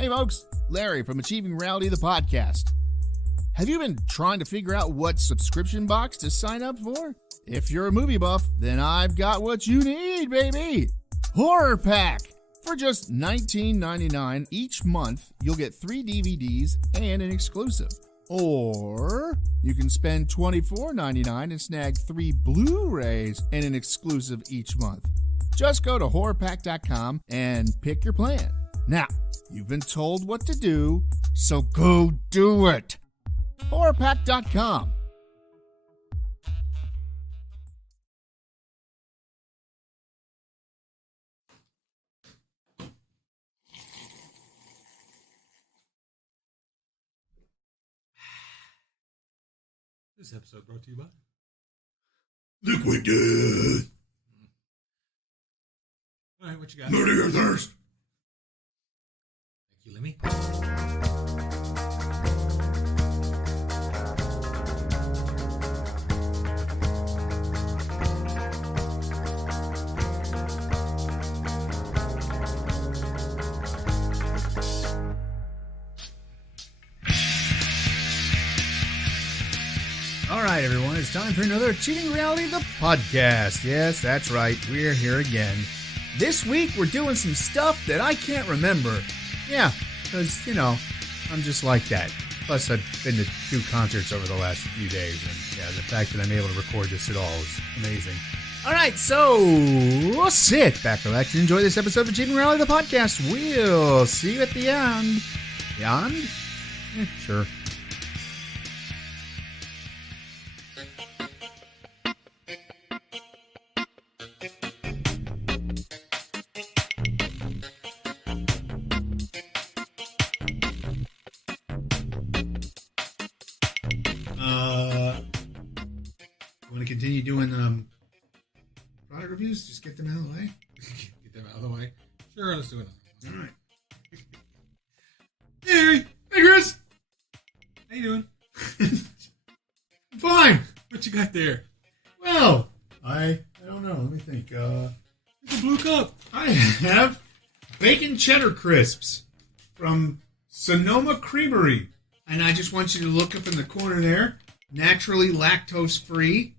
Hey folks, Larry from Achieving Reality, the podcast. Have you been trying to figure out what subscription box to sign up for? If you're a movie buff, then I've got what you need, baby! Horror Pack! For just $19.99 each month, you'll get 3 DVDs and an exclusive. Or you can spend $24.99 and snag 3 Blu-rays and an exclusive each month. Just go to horrorpack.com and pick your plan. Now, you've been told what to do, so go do it. horrorpack.com. This episode brought to you by Liquid Death. All right, what you got? Murder your thirst. Thank you, Lemmy. All right, everyone, it's time for another Achieving Reality, the podcast. Yes, that's right, we're here again. This week, we're doing some stuff that I can't remember. Yeah, because, I'm just like that. Plus, I've been to 2 concerts over the last few days, and yeah, the fact that I'm able to record this at all is amazing. All right, so sit back, relax, and enjoy this episode of Achieving Reality, the podcast. We'll see you at the end. The end? Sure. Want to continue doing product reviews? Just get them out of the way. Get them out of the way. Sure, let's do it. All right. Hey, Chris. How you doing? Fine. What you got there? Well, I don't know. Let me think. It's a blue cup. I have Bacon Cheddar Crisps from Sonoma Creamery. And I just want you to look up in the corner there. Naturally lactose-free.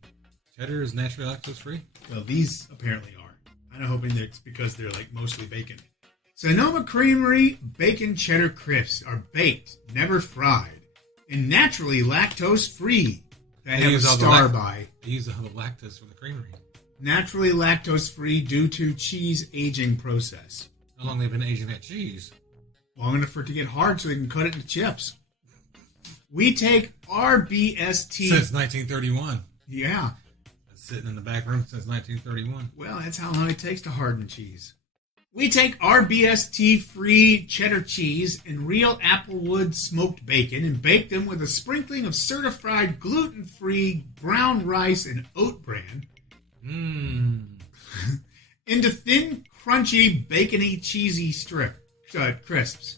Cheddar is naturally lactose-free? Well, these apparently are. I'm hoping that it's because they're like mostly bacon. Sonoma Creamery Bacon Cheddar Crisps are baked, never fried, and naturally lactose-free. I have a star by. They use all the lactose from the creamery. Naturally lactose-free due to cheese aging process. How long they've been aging that cheese? Long enough for it to get hard so they can cut it into chips. We take RBST. Since 1931. Yeah. It's sitting in the back room since 1931. Well, that's how long it takes to harden cheese. We take RBST-free cheddar cheese and real applewood smoked bacon and bake them with a sprinkling of certified gluten-free brown rice and oat bran into thin, crunchy, bacony, cheesy crisps.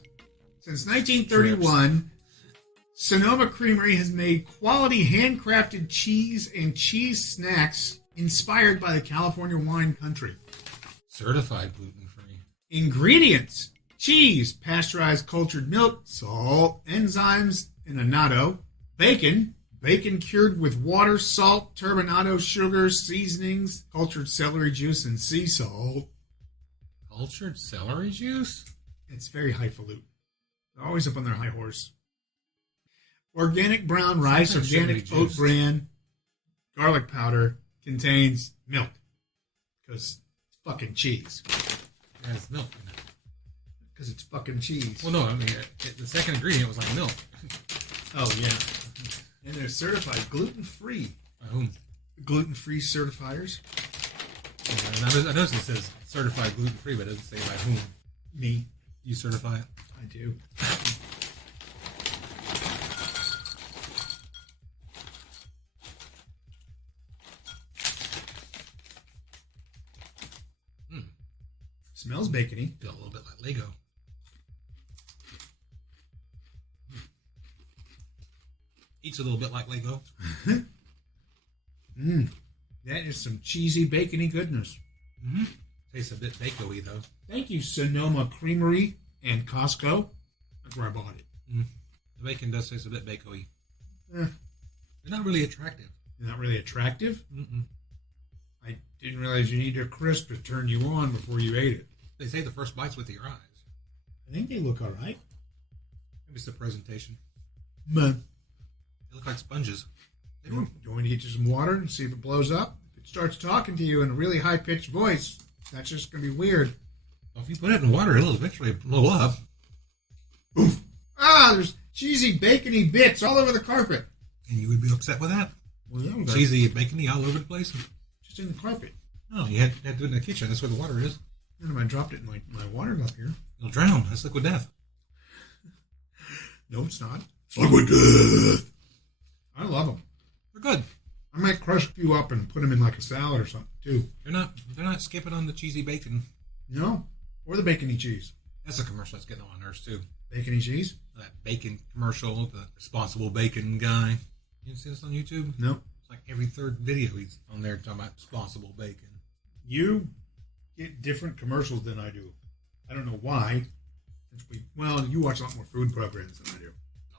Since 1931, Sonoma Creamery has made quality handcrafted cheese and cheese snacks inspired by the California wine country. Certified gluten-free. Ingredients: cheese, pasteurized cultured milk, salt, enzymes, and annatto. Bacon cured with water, salt, turbinado, sugar, seasonings, cultured celery juice, and sea salt. Cultured celery juice? It's very highfalutin. They're always up on their high horse. Organic brown rice, organic oat bran, garlic powder, contains milk. Because it's fucking cheese. Yeah, it's milk. Because it's fucking cheese. Well, no, I mean, the second ingredient was like milk. Oh, yeah. And they're certified gluten-free. By whom? Gluten-free certifiers. Yeah, I noticed it says certified gluten-free, but it doesn't say by whom. Me. You certify it? I do. Smells bacony. Feel a little bit like Lego. Eats a little bit like Lego. That is some cheesy, bacony goodness. Mm-hmm. Tastes a bit bacon-y, though. Thank you, Sonoma Creamery and Costco. That's where I bought it. Mm. The bacon does taste a bit bacon-y. Eh, They're not really attractive. they're not really attractive. Mm-mm. I didn't realize you needed a crisp to turn you on before you ate it. They say the first bite's with your eyes. I think they look all right. Maybe it's the presentation. Man. They look like sponges. You want me to get you some water and see if it blows up? If it starts talking to you in a really high-pitched voice, that's just going to be weird. Well, if you put it in water, it'll eventually blow up. Oof. Ah, there's cheesy, bacony bits all over the carpet. And you would be upset with that? Well, yeah, Cheesy, bacony all over the place? just in the carpet. No, you had to do it in the kitchen. That's where the water is. And I dropped it in my water up here. You'll drown. That's liquid death. No, it's not. It's liquid death. I love them. They're good. I might crush a few up and put them in like a salad or something, too. They're not skipping on the cheesy bacon. No. Or the bacony cheese. That's a commercial that's getting on my nerves, too. Bacony cheese? That bacon commercial, the responsible bacon guy. You didn't see this on YouTube? No. It's like every third video he's on there talking about responsible bacon. You get different commercials than I do. I don't know why. Well, you watch a lot more food programs than I do.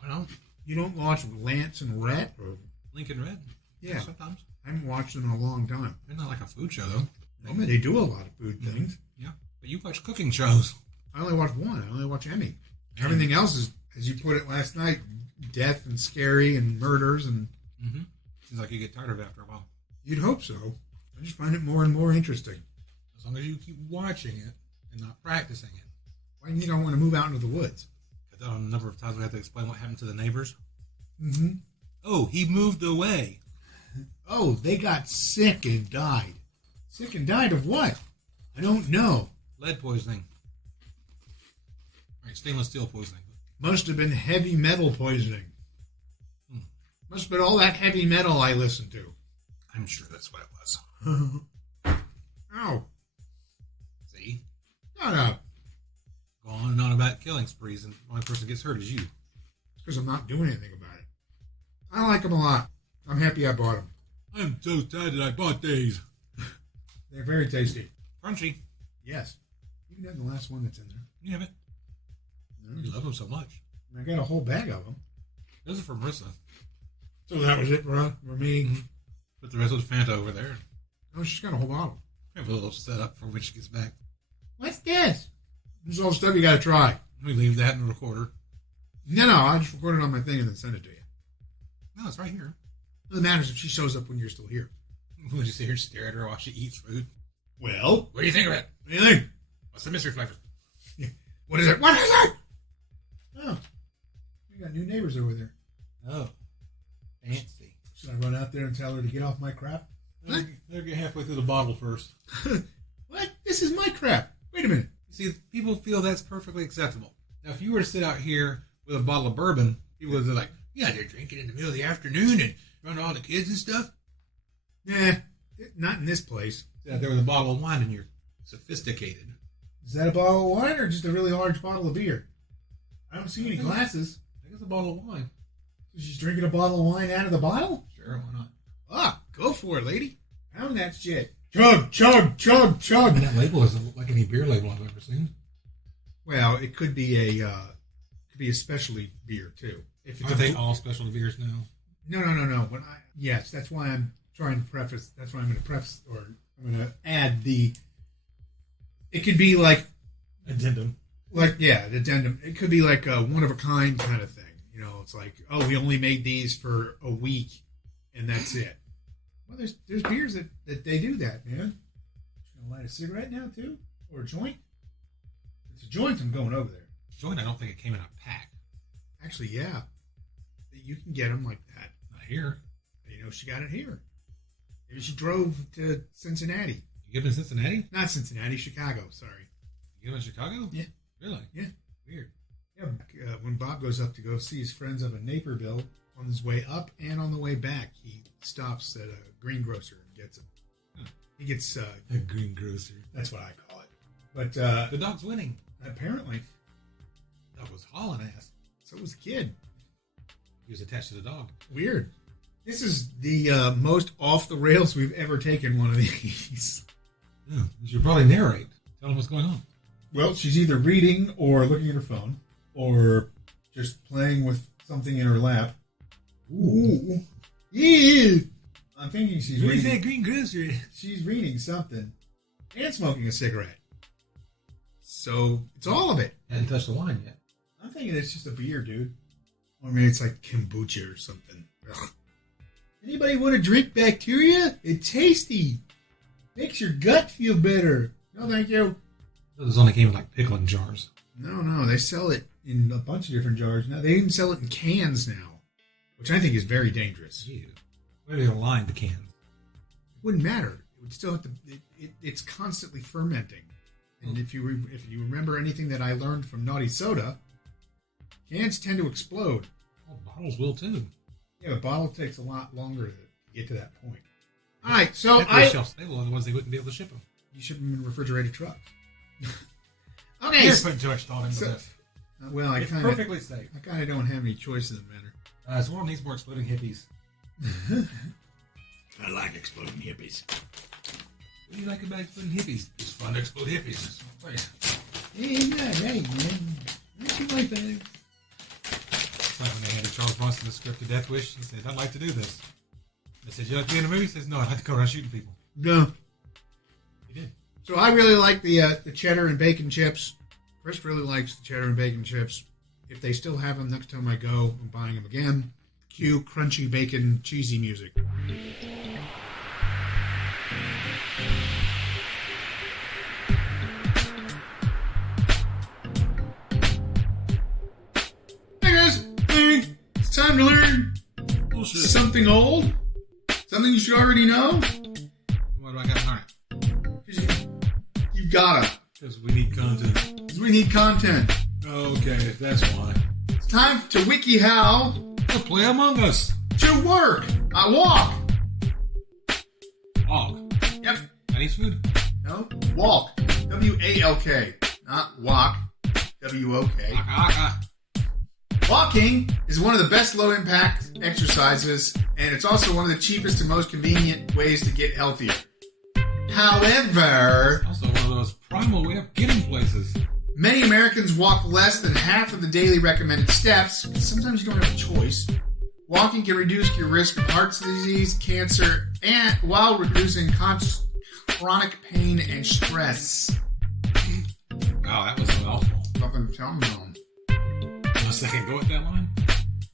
I know. You don't watch Lance and Rhett? Or, Lincoln Red. yeah. Sometimes. I haven't watched them in a long time. They're not like a food show, though. I mean, they do a lot of food things. Yeah. But you watch cooking shows. I only watch one. I only watch Emmy. Everything else is, as you put it last night, death and scary and murders. And Mm-hmm. Seems like you get tired of it after a while. you'd hope so. I just find it more and more interesting. As long as you keep watching it and not practicing it. Why you don't want to move out into the woods? I thought on a number of times we had to explain what happened to the neighbors. Mm-hmm. Oh, he moved away. Oh, they got sick and died. Sick and died of what? I don't know. Lead poisoning. Right, stainless steel poisoning. Must have been heavy metal poisoning. Hmm. Must have been all that heavy metal I listened to. I'm sure that's what it was. Ow. See? Shut up. Go on and on about killing sprees, and the only person that gets hurt is you. Because I'm not doing anything about it. I like them a lot. I'm happy I bought them. I'm so sad that I bought these. They're very tasty. Crunchy. Yes. You can have the last one that's in there. You have it. You love them so much. I got a whole bag of them. Those are for Marissa. So that was it for me. Mm-hmm. Put the rest of the Fanta over there. Oh, she's got a whole bottle. Have a little setup for when she gets back. What's this? This is all stuff you got to try. We leave that in the recorder. No, I just record it on my thing and then send it to you. No, it's right here. It doesn't matter if she shows up when you're still here. Would you sit here and stare at her while she eats food? Well, What do you think of it? what do you think? What's the mystery flavor? What is it? What is it? Oh, we got new neighbors over there. Oh, fancy. Should I run out there and tell her to get off my crap? What? They'll get halfway through the bottle first. What? This is my crap. Wait a minute. See, people feel that's perfectly acceptable. Now, if you were to sit out here with a bottle of bourbon, people would be like, yeah, they're drinking in the middle of the afternoon and around all the kids and stuff. Nah, not in this place. Sit out there with a bottle of wine and you're sophisticated. Is that a bottle of wine or just a really large bottle of beer? I don't see any glasses. I think it's a bottle of wine. So she's drinking a bottle of wine out of the bottle? Sure, why not? Ah, go for it, lady. Pound that shit. Chug, chug, chug, chug. I mean, that label isn't like any beer label I've ever seen. Well, it could be a specialty beer too. If it's Aren't they all specialty beers now? No. Yes, that's why I'm trying to preface. That's why I'm going to preface, or I'm going to add the. It could be like Addendum. the addendum. It could be like a one of a kind kind of thing. You know, it's like, oh, we only made these for a week, and that's it. Well, there's beers that they do that, man. Just gonna light a cigarette now too, or a joint. If it's a joint, I'm going over there. Joint, I don't think it came in a pack. Actually, yeah, you can get them like that. Not here. You know, she got it here. Maybe she drove to Cincinnati. You give it in Cincinnati? Not Cincinnati, Chicago. Sorry. You give it in Chicago? Yeah. Really? Yeah. Weird. Yeah. When Bob goes up to go see his friends up in Naperville, on his way up and on the way back, he stops at a greengrocer and gets it. Huh. He gets A greengrocer. that's what I call it. But The dog's winning. apparently, Dog was hauling ass. so was the kid. He was attached to the dog. Weird. This is the most off the rails we've ever taken one of these. Yeah, you should probably narrate. Tell him what's going on. Well, she's either reading or looking at her phone or just playing with something in her lap. Ooh. Ew. I'm thinking she's What is reading. that green grocery? She's reading something. And smoking a cigarette. So, it's all of it. Hadn't touched the wine yet. I'm thinking it's just a beer, dude. Or maybe it's like kombucha or something. Ugh. Anybody want to drink bacteria? It's tasty. Makes your gut feel better. No, thank you. Those only came in like pickling jars. No, they sell it in a bunch of different jars now. They even sell it in cans now, which I think is very dangerous. Ew. Where do they line the cans? It wouldn't matter. It would still have to. It's constantly fermenting. And if you remember anything that I learned from Naughty Soda, cans tend to explode. Oh, bottles will too. Yeah, but bottle takes a lot longer to get to that point. All right, so They're shelf stable, otherwise they wouldn't be able to ship them. You ship them in refrigerated trucks. Okay. You're putting too much thought into this. Well, I It's kind perfectly safe. of don't have any choice in the matter. This world needs more exploding hippies. I like exploding hippies. What do you like about exploding hippies? It's fun to explode hippies. Hey, man. That's my thing. It's like when they handed Charles Bronson the script to Death Wish. He said, I'd like to do this. They said, you like to be in a movie? He says, no, I'd like to go around shooting people. No. He did. So I really like the cheddar and bacon chips. Chris really likes the cheddar and bacon chips. If they still have them next time I go, I'm buying them again. Cue crunchy bacon cheesy music. Hey guys, it's time to learn Bullshit. something old. Something you should already know. Why do I got to learn it? You gotta. Because we need content. Because we need content. Okay, that's why. It's time to WikiHow To play Among Us. to work. I walk. Walk. Yep. Chinese food? No. Walk. W-A-L-K. Not walk. W-O-K. Aka, aka. Walking is one of the best low-impact exercises, and it's also one of the cheapest and most convenient ways to get healthier. However, Also one of those primal way of getting places. many Americans walk less than half of the daily recommended steps. Sometimes you don't have a choice. Walking can reduce your risk of heart disease, cancer, and while reducing chronic pain and stress. Wow, that was a mouthful. Nothing to tell me on. A second go at that line?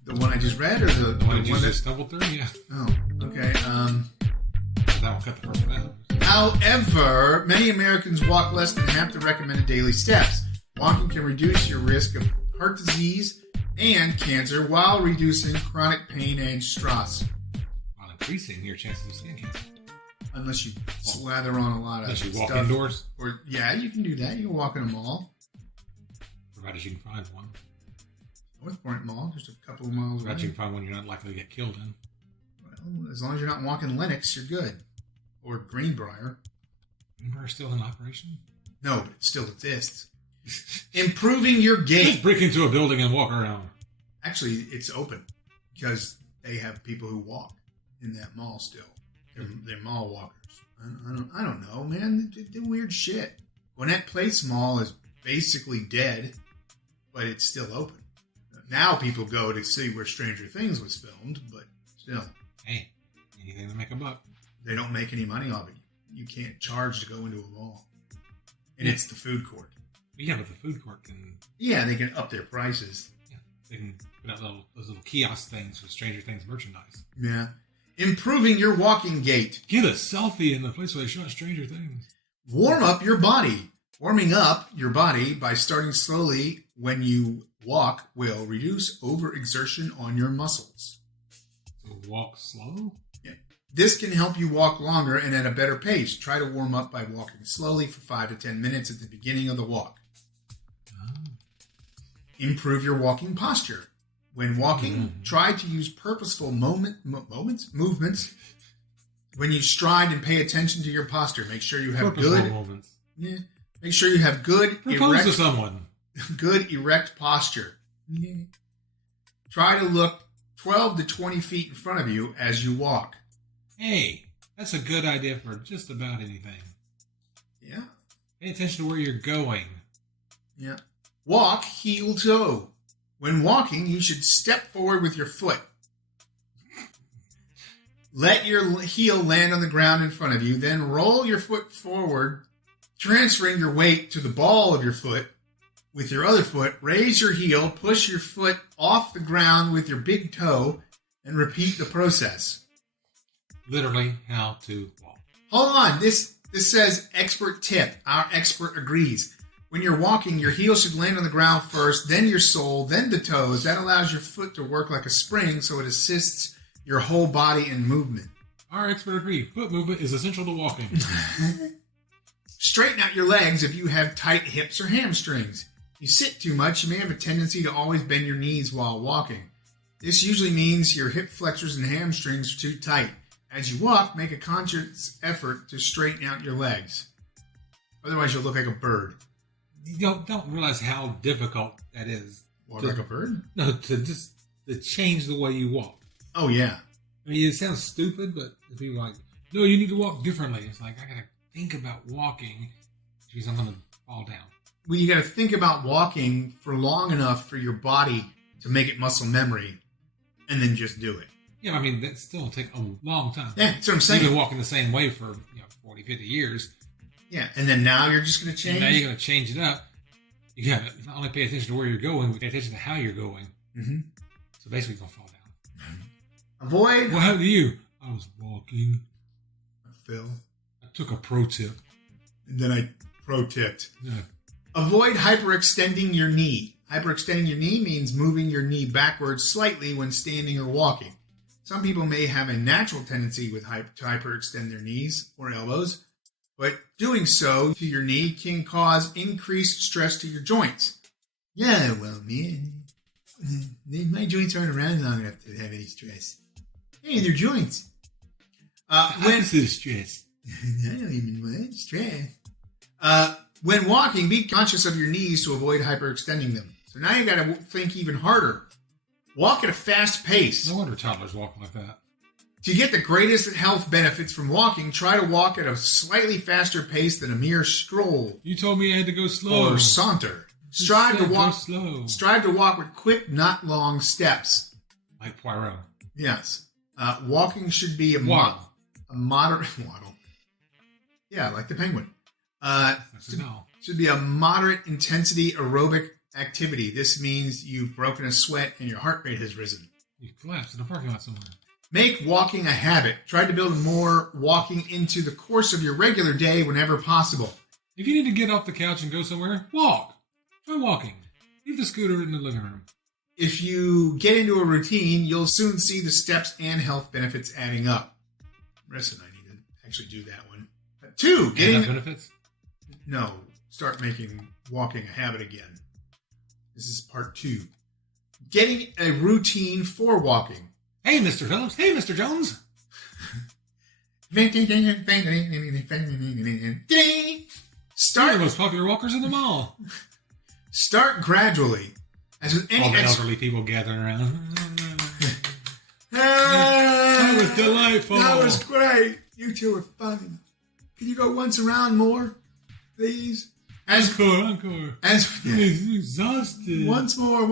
The one I just read, or the The one you one that? just stumbled through? Yeah. Oh, okay. That one cut the first one out. However, many Americans walk less than half the recommended daily steps. Walking can reduce your risk of heart disease and cancer while reducing chronic pain and stress. While increasing your chances of skin cancer. Unless you slather on a lot of Unless you walk stuff. indoors. Or yeah, you can do that. You can walk in a mall. Provided you can find one. North Point Mall, just a couple of miles away. Provided you can find one you're not likely to get killed in. Well, as long as you're not walking Lennox, you're good. Or Greenbrier. We're still in operation? No, but it still exists. Improving your gait. Just break into a building and walk around. Actually, it's open because they have people who walk in that mall still. They're mall walkers. I don't know, man. They do weird shit. Gwinnett Place Mall is basically dead, but it's still open. Now people go to see where Stranger Things was filmed, but still. Hey, anything to make a buck. They don't make any money off it. You can't charge to go into a mall. And it's the food court. Yeah, but the food court can... Yeah, they can up their prices. Yeah, they can put out those little kiosk things with Stranger Things merchandise. Yeah. Improving your walking gait. Get a selfie in the place where they show Stranger Things. Warm up your body. Warming up your body by starting slowly when you walk will reduce overexertion on your muscles. So walk slow? Yeah. This can help you walk longer and at a better pace. Try to warm up by walking slowly for 5 to 10 minutes at the beginning of the walk. Improve your walking posture. When walking, try to use purposeful movements. When you stride and pay attention to your posture, make sure you have Purposeful good. moments. Yeah, make sure you have good Propose to someone. good erect posture. Yeah. Try to look 12 to 20 feet in front of you as you walk. Hey, that's a good idea for just about anything. Yeah. Pay attention to where you're going. Yeah. Walk heel toe. When walking, you should step forward with your foot. Let your heel land on the ground in front of you, then roll your foot forward, transferring your weight to the ball of your foot. With your other foot, raise your heel, push your foot off the ground with your big toe, and repeat the process. Literally how to walk. Hold on. This says expert tip. Our expert agrees. When you're walking, your heel should land on the ground first, then your sole, then the toes. That allows your foot to work like a spring, so it assists your whole body in movement. Our expert agrees. Foot movement is essential to walking. Straighten out your legs if you have tight hips or hamstrings. If you sit too much, you may have a tendency to always bend your knees while walking. This usually means your hip flexors and hamstrings are too tight. As you walk, make a conscious effort to straighten out your legs. Otherwise, you'll look like a bird. You don't realize how difficult that is. Walk like a bird? No, to change the way you walk. Oh, yeah. I mean, it sounds stupid, but people are like, no, you need to walk differently. It's like, I got to think about walking because I'm going to fall down. Well, you got to think about walking for long enough for your body to make it muscle memory and then just do it. Yeah, I mean, that still take a long time. Yeah, that's what I'm saying. You've been walking the same way for 40, 50 years. Yeah, and then now you're just going to change? And now you're going to change it up. You got to not only pay attention to where you're going, but pay attention to how you're going. Mm-hmm. So basically, you're going to fall down. Avoid... What happened to you? I was walking. I fell. I took a pro tip. And then I pro-tipped. Yeah. Avoid hyperextending your knee. Hyperextending your knee means moving your knee backwards slightly when standing or walking. Some people may have a natural tendency to hyperextend their knees or elbows, but doing so to your knee can cause increased stress to your joints. Yeah, well, man, my joints aren't around long enough to have any stress. Hey, they're joints. Opposite of stress. I don't even want stress. When walking, be conscious of your knees to avoid hyperextending them. So now you got to think even harder. Walk at a fast pace. No wonder toddlers walk like that. To get the greatest health benefits from walking, try to walk at a slightly faster pace than a mere stroll. You told me I had to go slow. Or saunter. Strive to walk slow. Strive to walk with quick, not long steps. Like Poirot. Yes. Walking should be a moderate waddle. Yeah, like the penguin. Should be a moderate intensity aerobic activity. This means you've broken a sweat and your heart rate has risen. You collapsed in a parking lot somewhere. Make walking a habit. Try to build more walking into the course of your regular day whenever possible. If you need to get off the couch and go somewhere, walk. Try walking. Leave the scooter in the living room. If you get into a routine, you'll soon see the steps and health benefits adding up. Marissa and I need to actually do that one. 2. Getting benefits? No. Start making walking a habit again. This is part 2. Getting a routine for walking. Hey, Mr. Phillips. Hey, Mr. Jones. You're the most popular walkers in the mall. Start gradually. As with any all the elderly people gathering around. That was delightful. That was great. You two are funny. Can you go once around more, please? Encore. He's exhausted. Once more.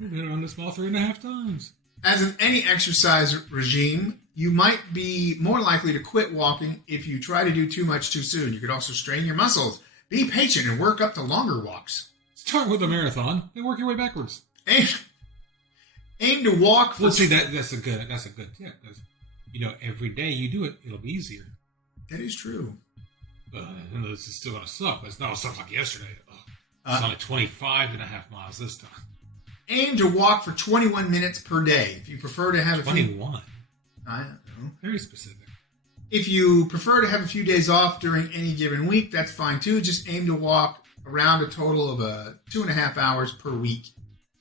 We've been around this mall 3.5 times. As in any exercise regime, you might be more likely to quit walking if you try to do too much too soon. You could also strain your muscles. Be patient and work up to longer walks. Start with a marathon and work your way backwards. Aim to walk for... Well, see, that's a good tip. Every day you do it, it'll be easier. That is true. This is still going to suck, but it's not going to suck like yesterday. It's only 25.5 miles this time. Aim to walk for 21 minutes per day. If you prefer to have 21? I don't know. Very specific. If you prefer to have a few days off during any given week, that's fine too. Just aim to walk around a total of 2.5 hours per week.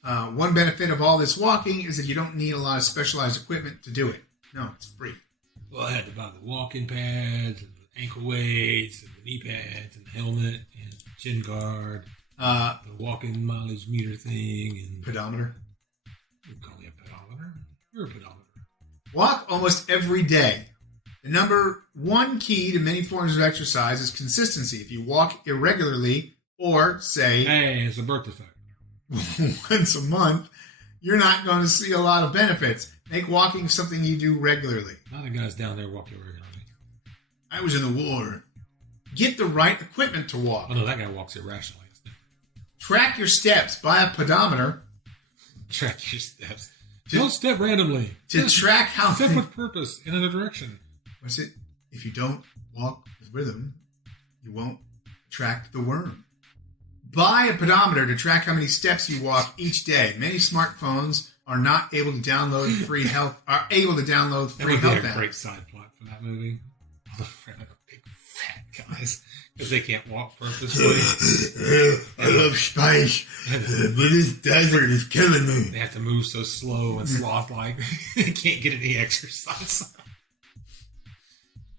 One benefit of all this walking is that you don't need a lot of specialized equipment to do it. No, it's free. Well, I had to buy the walking pads and the ankle weights and the knee pads and the helmet and chin guard, the walking mileage meter thing and pedometer. You call me a pedometer? You're a pedometer. Walk almost every day. The number one key to many forms of exercise is consistency. If you walk irregularly or say... Hey, it's a birth defect. once a month, you're not going to see a lot of benefits. Make walking something you do regularly. Not the guys down there walking regularly. I was in the war. Get the right equipment to walk. Oh, no, that guy walks irrationally. Track your steps. Buy a pedometer. Track your steps. Don't step randomly. To track how... Step with purpose in another direction. What's it? If you don't walk with rhythm, you won't attract the worm. Buy a pedometer to track how many steps you walk each day. Many smartphones are not able to download free health. That would be a great side plot for that movie. All the big fat guys because they can't walk purposefully. I love spice, but this desert is killing me. They have to move so slow and sloth-like. They can't get any exercise.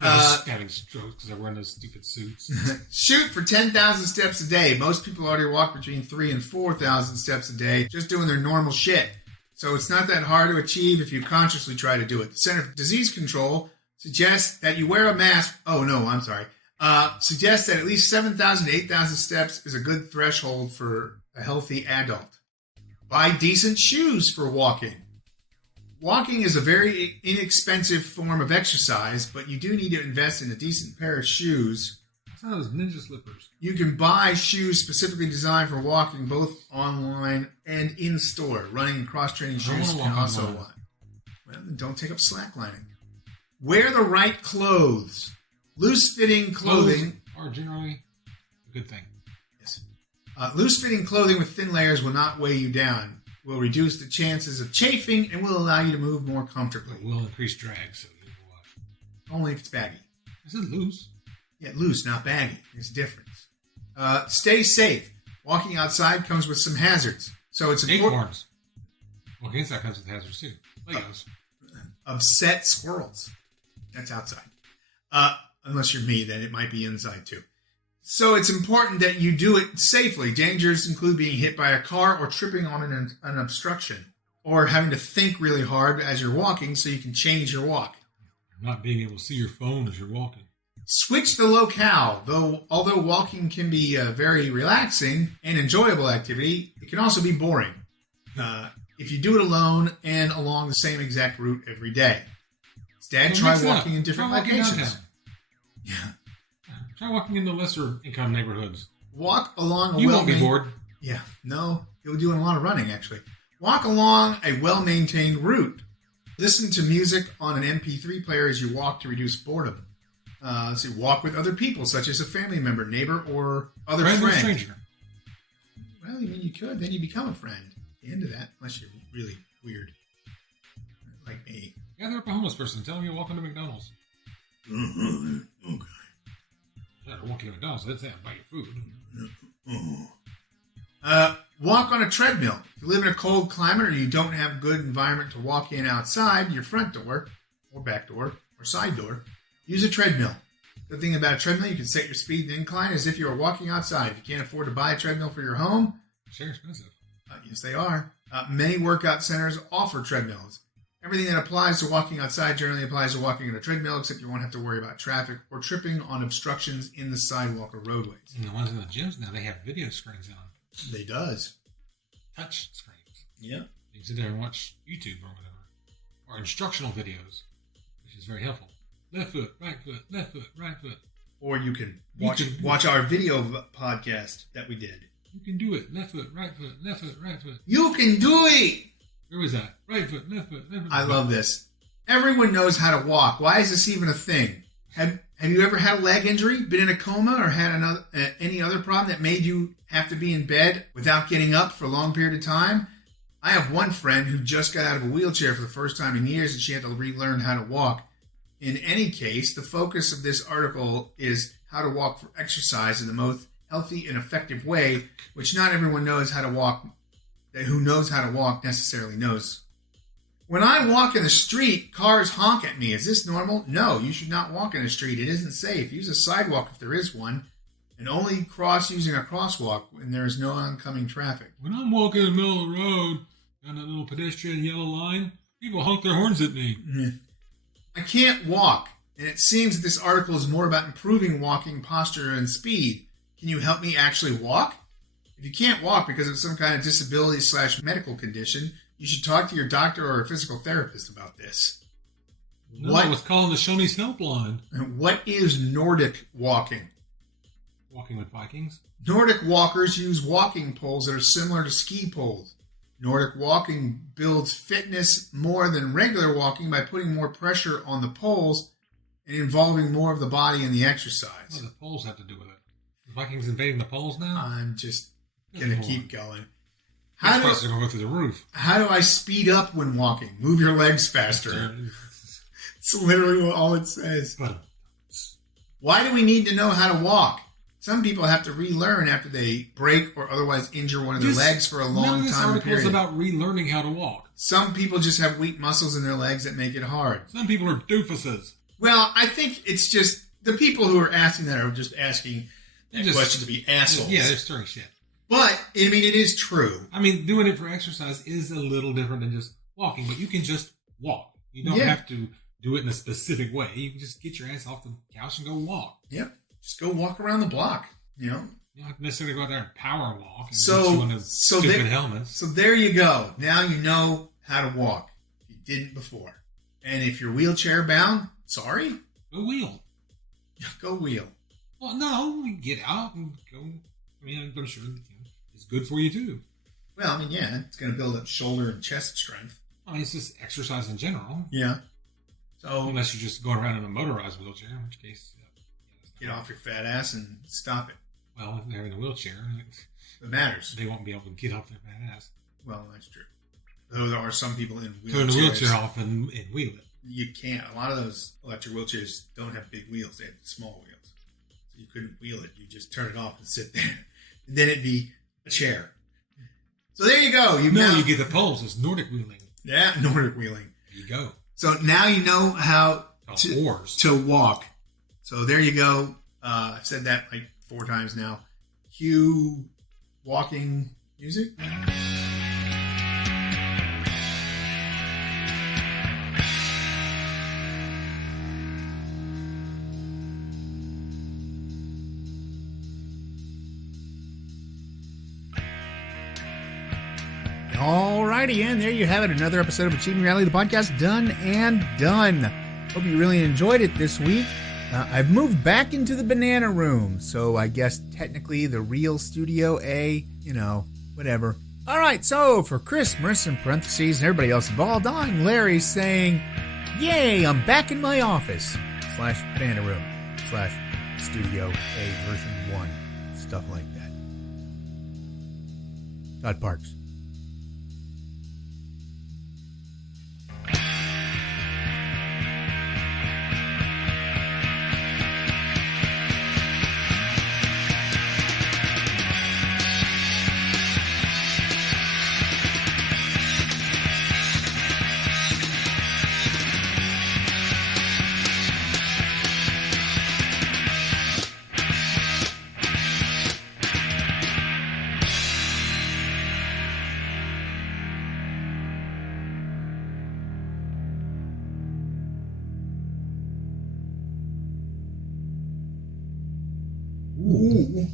Having strokes because they're wearing those stupid suits. Shoot for 10,000 steps a day. Most people already walk between 3,000 and 4,000 steps a day just doing their normal shit. So it's not that hard to achieve if you consciously try to do it. The Center for Disease Control suggests that you wear a mask. Oh, no, I'm sorry. Suggests that at least 7,000 to 8,000 steps is a good threshold for a healthy adult. Buy decent shoes for walking. Walking is a very inexpensive form of exercise, but you do need to invest in a decent pair of shoes. It's not those ninja slippers. You can buy shoes specifically designed for walking, both online and in store. Running and cross-training shoes can also walk. Well, then don't take up slacklining. Wear the right clothes. Loose-fitting clothing are generally a good thing. Yes. Loose-fitting clothing with thin layers will not weigh you down. Will reduce the chances of chafing and will allow you to move more comfortably. It will increase drag, so you will watch. Only if it's baggy. Is it loose? Yeah, loose, not baggy. There's a difference. Stay safe. Walking outside comes with some hazards. So it's important. Acorns. Walking inside comes with hazards too. Legos. Upset squirrels. That's outside. Unless you're me, then it might be inside too. So it's important that you do it safely. Dangers include being hit by a car or tripping on an obstruction, or having to think really hard as you're walking so you can change your walk. Not being able to see your phone as you're walking. Switch the locale. Although walking can be a very relaxing and enjoyable activity, it can also be boring if you do it alone and along the same exact route every day. Instead, try walking in different locations. Yeah. Try walking into lesser income neighborhoods. Walk along You won't be bored. Yeah. No, you'll be doing a lot of running, actually. Walk along a well-maintained route. Listen to music on an MP3 player as you walk to reduce boredom. So walk with other people, such as a family member, neighbor, or other friend. Or stranger. Well, I mean, you could. Then you become a friend. At the end of that, unless you're really weird. Like me. Gather up a homeless person. Tell them you're walking to McDonald's. Okay. Walking to McDonald's, that's it. Buy your food. Walk on a treadmill. If you live in a cold climate or you don't have a good environment to walk in outside your front door, or back door, or side door, use a treadmill. The thing about a treadmill, you can set your speed and incline as if you were walking outside. If you can't afford to buy a treadmill for your home, They're expensive. Yes, they are. Many workout centers offer treadmills. Everything that applies to walking outside generally applies to walking on a treadmill, except you won't have to worry about traffic or tripping on obstructions in the sidewalk or roadways. And the ones in the gyms now, they have video screens on. They does. Touch screens. Yeah. You can sit there and watch YouTube or whatever. Or instructional videos, which is very helpful. Left foot, right foot, left foot, right foot. Or you can watch our video podcast that we did. You can do it. Left foot, right foot, left foot, right foot. You can do it! Where was that? Right foot, left foot, left foot. I love this. Everyone knows how to walk. Why is this even a thing? Have you ever had a leg injury, been in a coma, or had any other problem that made you have to be in bed without getting up for a long period of time? I have one friend who just got out of a wheelchair for the first time in years, and she had to relearn how to walk. In any case, the focus of this article is how to walk for exercise in the most healthy and effective way, which not everyone knows how to walk. Who knows how to walk necessarily knows. When I walk in the street, cars honk at me. Is this normal? No, you should not walk in the street. It isn't safe. Use a sidewalk if there is one, and only cross using a crosswalk when there is no oncoming traffic. When I'm walking in the middle of the road, down that little pedestrian yellow line, people honk their horns at me. I can't walk, and it seems that this article is more about improving walking posture and speed. Can you help me actually walk? If you can't walk because of some kind of disability / medical condition, you should talk to your doctor or a physical therapist about this. No, I was calling the Shoney's helpline. What is Nordic walking? Walking with Vikings? Nordic walkers use walking poles that are similar to ski poles. Nordic walking builds fitness more than regular walking by putting more pressure on the poles and involving more of the body in the exercise. What do the poles have to do with it? The Vikings invading the poles now? I'm just going to keep going. How do going to go through the roof? How do I speed up when walking? Move your legs faster. It's literally all it says. Why do we need to know how to walk? Some people have to relearn after they break or otherwise injure one of their legs for a long this time article period. is about relearning how to walk. Some people just have weak muscles in their legs that make it hard. Some people are doofuses. Well, I think it's just the people who are asking that are just asking that question to be assholes. Yeah, they're stirring shit. But, I mean, it is true. I mean, doing it for exercise is a little different than just walking, but you can just walk. You don't have to do it in a specific way. You can just get your ass off the couch and go walk. Yep. Just go walk around the block, you know? You don't have to necessarily go out there and power walk and so, get you one of those stupid helmets. So there you go. Now you know how to walk. You didn't before. And if you're wheelchair bound, sorry. Go wheel. Go wheel. Well, no, we get out and go. I mean, I'm sure it's good for you too. Well, I mean, yeah, it's going to build up shoulder and chest strength. I mean, it's just exercise in general. Yeah. So unless you're just going around in a motorized wheelchair, in which case, get off your fat ass and stop it. Well, if they're in a wheelchair, it matters. They won't be able to get off their fat ass. Well, that's true. Though there are some people in wheelchairs. Turn the wheelchair off and wheel it. You can't. A lot of those electric wheelchairs don't have big wheels. They have small wheels. So you couldn't wheel it. You just turn it off and sit there. And then it'd be a chair. So there you go. You get the poles. It's Nordic wheeling. Yeah, Nordic wheeling. There you go. So now you know how to walk. So there you go. I've said that like 4 times now. Cue walking music. Alrighty, and there you have it. Another episode of Achieving Reality, the podcast, done and done. Hope you really enjoyed it this week. I've moved back into the banana room, so I guess technically the real Studio A, whatever. Alright, so for Chris, Marissa in parentheses, and everybody else involved, I'm Larry saying, yay, I'm back in my office, /banana room, /Studio A version 1, stuff like that. Todd Parks. Ooh.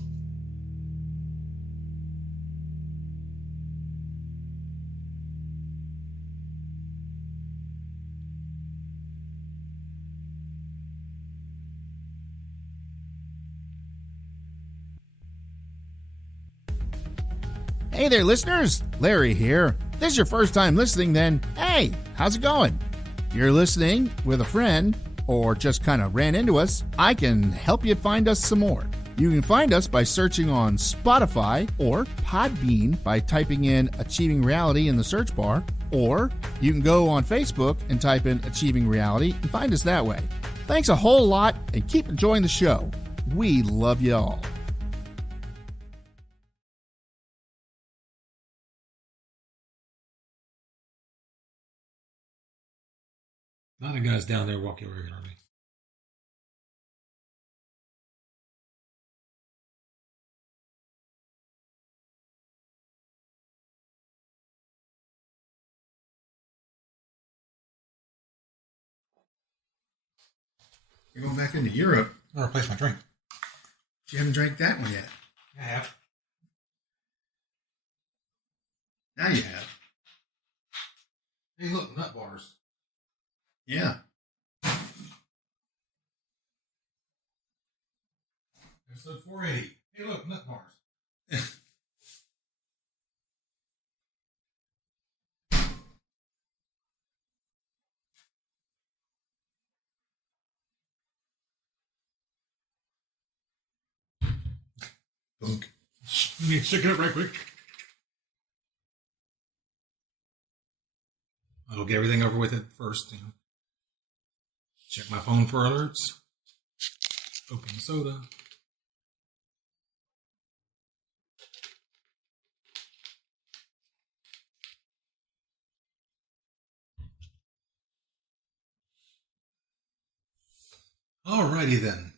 Hey there, listeners. Larry here. If this is your first time listening, then hey, how's it going? If you're listening with a friend or just kind of ran into us, I can help you find us some more. You can find us by searching on Spotify or Podbean by typing in Achieving Reality in the search bar, or you can go on Facebook and type in Achieving Reality and find us that way. Thanks a whole lot and keep enjoying the show. We love you all. A lot of guys down there walking regularly. You're going back into Europe. I'll replace my drink. You haven't drank that one yet. I have. Now you have. Hey, look, nut bars. Yeah. Episode 480. Hey, look, nut bars. Bunk. Let me check it up right quick. I'll get everything over with it first. You know. Check my phone for alerts. Open soda. Alrighty then.